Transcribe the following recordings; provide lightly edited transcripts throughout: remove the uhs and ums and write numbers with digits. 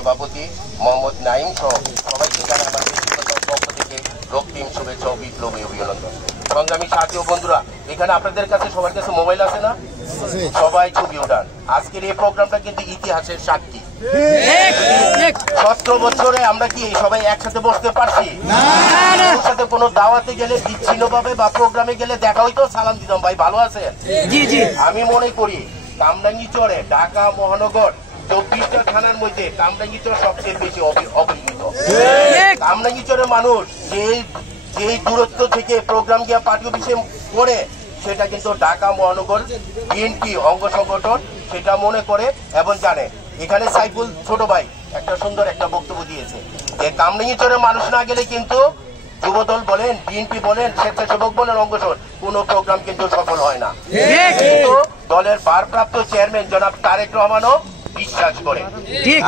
সভাপতি মোহাম্মদ নাইম সহ সবাইকে জানাই আমার ব্যক্তিগত পক্ষ থেকে রক্তিম শুভেচ্ছা ও বিপ্লবী অভিনন্দন। সংগ্রামী সাথী ও বন্ধুরা, এখানে আপনাদের কাছে সবার কাছে মোবাইল আছে না? সবাই ছবি ওঠান। আজকের এই প্রোগ্রামটা কিন্তু ইতিহাসের সাক্ষী। 17 বছরে আমরা কি সবাই একসাথে বসতে পারছি? সাথে কোনো দাওয়াতে গেলে বিচ্ছিন্ন ভাবে বা প্রোগ্রামে গেলে দেখা হইতো, সালাম দিতাম, ভাই ভালো আছেন? আমি মনে করি কামরাঙ্গীরচরে ঢাকা মহানগর 24টা থানার মধ্যে কামরাঙ্গীরচর সবচেয়ে বেশি অবহেলিত। কামরাঙ্গীরচরের মানুষ যেই দূরত্ব থেকে প্রোগ্রাম গিয়ে পার্টি অফিসে করে, সেটা কিন্তু ঢাকা মহানগর বিএনপি অঙ্গ সংগঠন সেটা মনে করে এবং জানে। এখানে সাইফুল ছোট ভাই একটা সুন্দর একটা বক্তব্য দিয়েছে যে কামরাঙ্গীরচরের মানুষ না গেলে কিন্তু যুবদল বলেন, বিএনপি বলেন, স্বেচ্ছাসেবক বলেন, অঙ্গসর কোন প্রোগ্রাম কিন্তু সফল হয় না। কিন্তু দলের ভারপ্রাপ্ত চেয়ারম্যান জনাব তারেক রহমানও বিশ্বাস করে।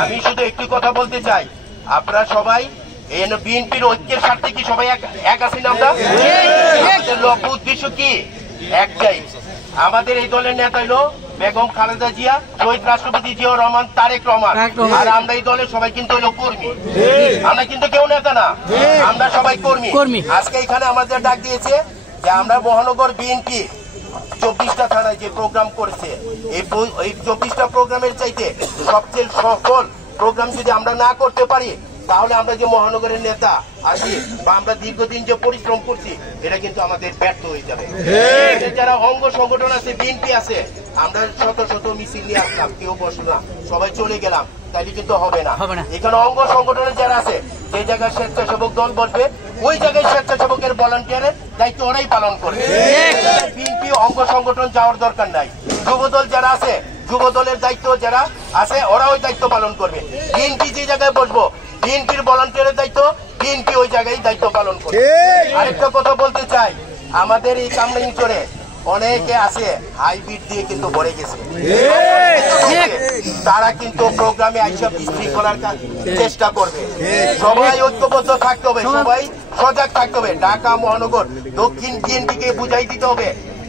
আমি শুধু একটি কথা বলতে চাই, আপনারা সবাই বিএনপির ঐক্যের স্বার্থে কি সবাই এক আছি না? আমরা আমাদের লক্ষ্য উদ্দেশ্য কি? একটাই, আমাদের এই দলের নেতা হইল বেগম খালেদা জিয়া, শহীদ রাষ্ট্রপতি জিয়াউর রহমান, তারেক রহমান। আর আমরা এই দলের সবাই কিন্তু হইল কর্মী। আমরা কিন্তু কেউ নেতা না, আমরা সবাই কর্মী। আজকে এখানে আমাদের ডাক দিয়েছে যে আমরা মহানগর বিএনপি 24টা থানায় যে প্রোগ্রাম করেছে, এই 24টা প্রোগ্রামের চাইতে সবচেয়ে সফল প্রোগ্রাম যদি আমরা না করতে পারি, তাহলে আমরা যে মহানগরের নেতা আছি বা আমরা দীর্ঘদিন যে পরিশ্রম করছি, এটা কিন্তু আমাদের ব্যর্থ হয়ে যাবে। যারা অঙ্গ সংগঠন আছে, বিএনপি আছে, আমরা শত শত মিছিল নিয়ে আসলাম, কেউ বসলো না, সবাই চলে গেলাম, তাইলে কিন্তু হবে না। এখানে অঙ্গ সংগঠনের যারা আছে, যে জায়গায় স্বেচ্ছাসেবক দল বসবে, ওই জায়গায় স্বেচ্ছাসেবকের ভলান্টিয়ারের দায়িত্ব ওরাই পালন করবে। বিএনপি অঙ্গ সংগঠন যাওয়ার দরকার নাই। যুবদল যারা আছে, যুবদলের দায়িত্ব যারা আছে, ওরা ওই দায়িত্ব পালন করবে। বিএনপি যে জায়গায় বসবো, বিএনপির ভলান্টিয়ারের দায়িত্ব, বিএনপি ওই জায়গায় দায়িত্ব পালন করবে। আরেকটা কথা বলতে চাই, আমাদের এই কামরাঙ্গীরচরে অনেকে আছে হাইব্রিড দিয়ে কিন্তু ভরে গেছে, তারা কিন্তু প্রোগ্রামে আইসা বিক্রি করার চেষ্টা করবে। সবাই ঐক্যবদ্ধ থাকতে হবে, সবাই সজাগ থাকতে হবে। ঢাকা মহানগর দক্ষিণ বিএনপিকে বুঝাই দিতে হবে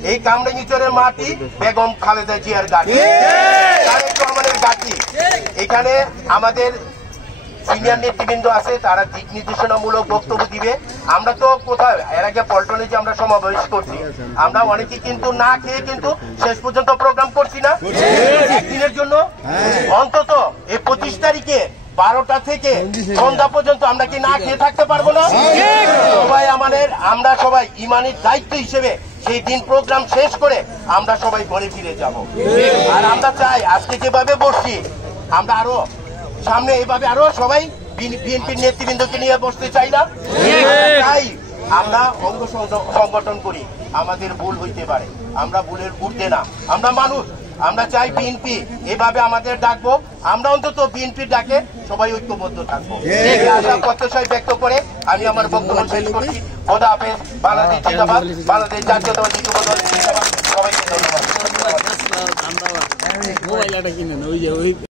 এই কামরাঙ্গীরচরের মাটি বেগম খালেদা জিয়ার ঘাঁটি, তারেক রহমানের ঘাঁটি। এখানে আমাদের সিনিয়র নেতৃবৃন্দ আছে, তারা দিক নির্দেশনামূলক বক্তব্য দিবে। আমরা তো কোথায় এর আগে পল্টনে যে আমরা সমাবেশ করছি, আমরা অনেকে কিন্তু না খেয়ে কিন্তু শেষ পর্যন্ত প্রোগ্রাম করছি না একদিনের জন্য। অন্তত এই 25 তারিখে 12টা থেকে সন্ধ্যা পর্যন্ত আমরা কি না খেয়ে থাকতে পারবো না? সবাই আমরা সবাই ইমানের দায়িত্ব হিসেবে সেই দিন প্রোগ্রাম শেষ করে আমরা সবাই ঘরে ফিরে যাব। আর আমরা চাই আজকে যেভাবে বসছি, আমরা আরো সামনে এইভাবে আরো সবাই বিএনপির নেতৃবৃন্দকে নিয়ে বসতে চাই না? তাই আমরা অঙ্গ সংগঠন করি, আমাদের ভুল হইতে পারে, আমরা ভুলের ঊর্ধ্বে না, আমরা মানুষ। আমরা চাই বিএনপি এভাবে আমাদের ডাকবো, আমরা অন্তত বিএনপির ডাকে সবাই ঐক্যবদ্ধ থাকবো। আশা প্রত্যাশায় ব্যক্ত করে আমি আমার বক্তব্য শেষ করছি। খোদা হাফেজ। বাংলাদেশ জিন্দাবাদ, বাংলাদেশ জাতীয়তাবাদী যুবদল জিন্দাবাদ। সবাইকে ধন্যবাদ।